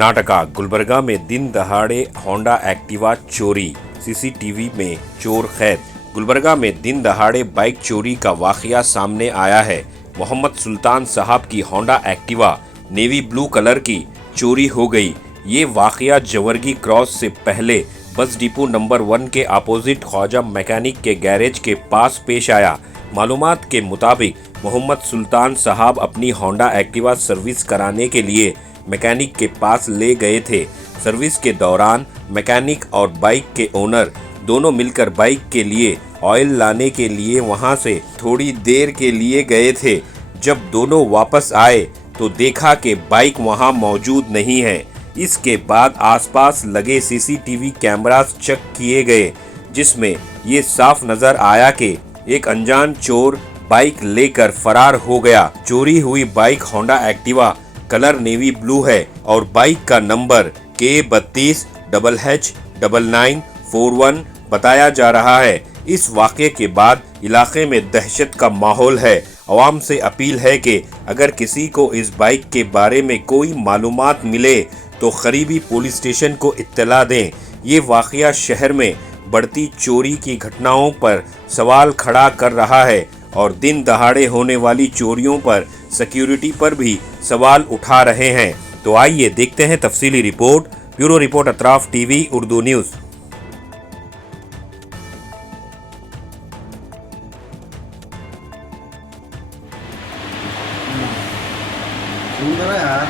कर्नाटका गुलबर्गा में दिन दहाड़े होंडा एक्टिवा चोरी, सीसीटीवी में चोर कैद। गुलबर्गा में दिन दहाड़े बाइक चोरी का वाकया सामने आया है। मोहम्मद सुल्तान साहब की Honda Activa navy blue colour की चोरी हो गई। ये वाकया जवर्गी क्रॉस से पहले बस डिपो नंबर 1 के अपोजिट ख्वाजा मैकेनिक के गैरेज के पास पेश आया। मालूमात के मुताबिक मोहम्मद सुल्तान साहब अपनी होंडा एक्टिवा सर्विस कराने के लिए मैकेनिक के पास ले गए थे। सर्विस के दौरान मैकेनिक और बाइक के ओनर दोनों मिलकर बाइक के लिए ऑयल लाने के लिए वहां से थोड़ी देर के लिए गए थे। जब दोनों वापस आए तो देखा कि बाइक वहां मौजूद नहीं है। इसके बाद आसपास लगे सीसीटीवी कैमरास चेक किए गए, जिसमें ये साफ नजर आया कि एक अनजान चोर बाइक लेकर फरार हो गया। चोरी हुई bike Honda Activa colour navy blue है और बाइक का नंबर K32HH9941 बताया जा रहा है। इस वाक़े के बाद इलाके में दहशत का माहौल है। अवाम से अपील है कि अगर किसी को इस बाइक के बारे में कोई मालूमात मिले तो करीबी पुलिस स्टेशन को इत्तला दें। ये वाक़या शहर में बढ़ती चोरी की घटनाओं पर सवाल खड़ा कर रहा है और दिन दहाड़े होने वाली चोरियों पर सिक्योरिटी पर भी सवाल उठा रहे हैं। तो आइए देखते हैं तफसीली report. Bureau report Atraf TV Urdu news. यार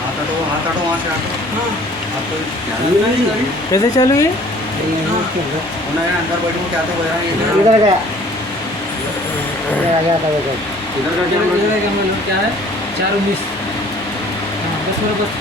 हाथ हटो वहाँ से हटो। कैसे चालू है? उन्हें अंदर बैठो क्या तो बजा रहे हैं। इधर गया इधर का क्या है 419 बस मेरे बस।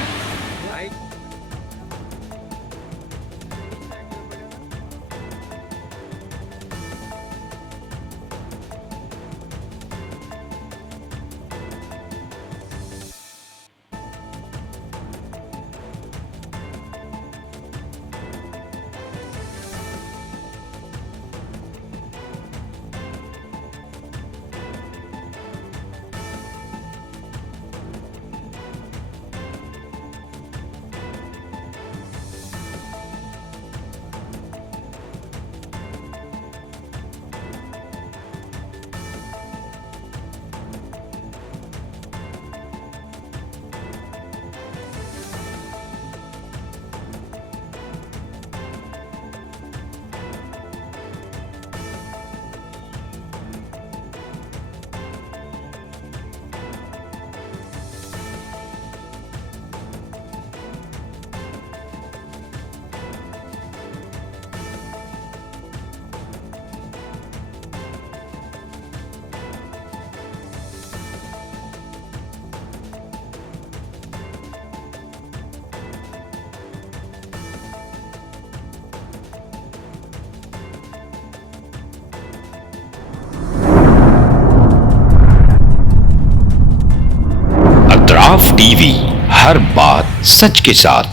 अतराफ टीवी, हर बात सच के साथ।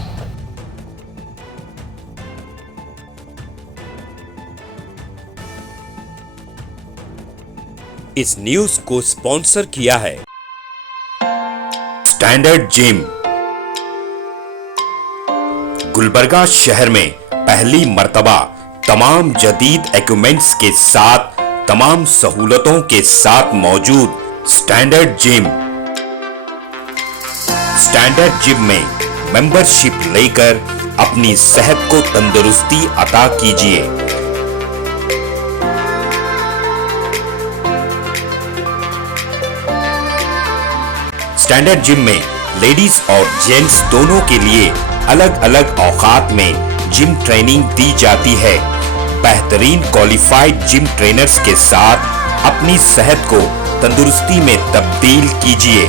इस न्यूज को स्पॉन्सर किया है स्टैंडर्ड जिम। गुलबर्गा शहर में पहली मर्तबा तमाम जदीद इक्विपमेंट्स के साथ, तमाम सहूलतों के साथ मौजूद स्टैंडर्ड जिम। स्टैंडर्ड जिम में मेंबरशिप लेकर अपनी सेहत को तंदुरुस्ती अता कीजिए। स्टैंडर्ड जिम में लेडीज और जेंट्स दोनों के लिए अलग अलग औकात में जिम ट्रेनिंग दी जाती है। बेहतरीन क्वालिफाइड जिम ट्रेनर्स के साथ अपनी सेहत को तंदुरुस्ती में तब्दील कीजिए।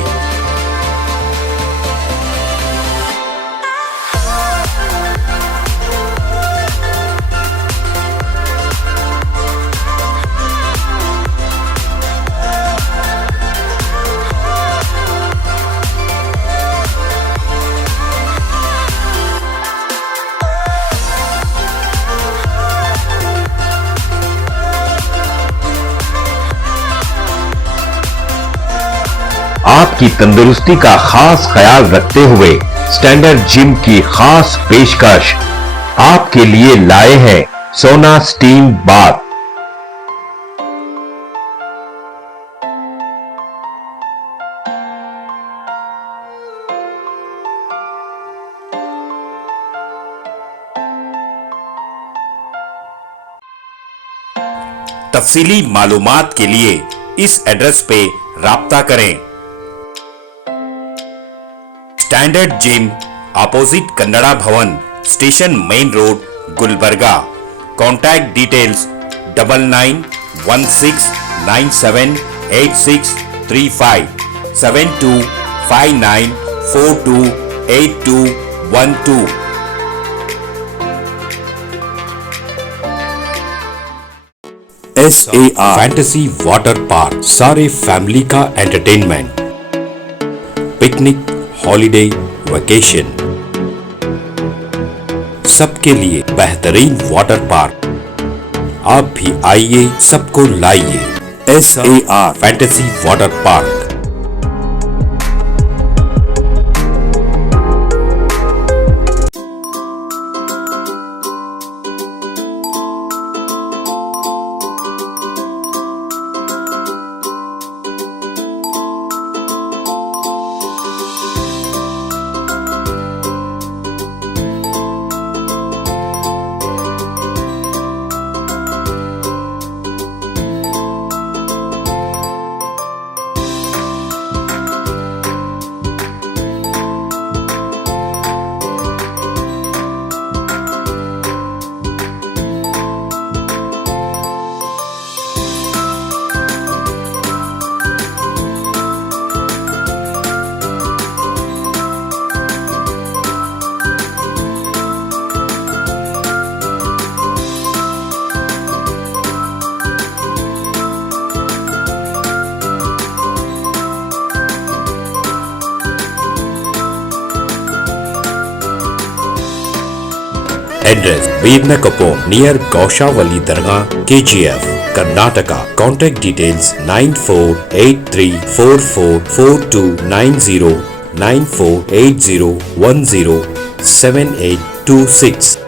आपकी तंदुरुस्ती का खास ख्याल रखते हुए स्टैंडर्ड जिम की खास पेशकश आपके लिए लाए हैं सोना स्टीम बाथ। तफसीली मालूमात के लिए इस एड्रेस पे राब्ता करें। स्टैंडर्ड जिम, अपोजिट कन्नड़ा भवन, station main road, Gulbarga. Contact details 9916978635 7259428212। SAR fantasy water park, सारे फैमिली का एंटरटेनमेंट, पिकनिक, हॉलिडे, वेकेशन, सबके लिए बेहतरीन वाटर पार्क। आप भी आइए, सबको लाइए। SAR fantasy water park. Address Vedna Kapong near Gaushavali Dargah, KGF, Karnataka. Contact details 9483444290 9480107826.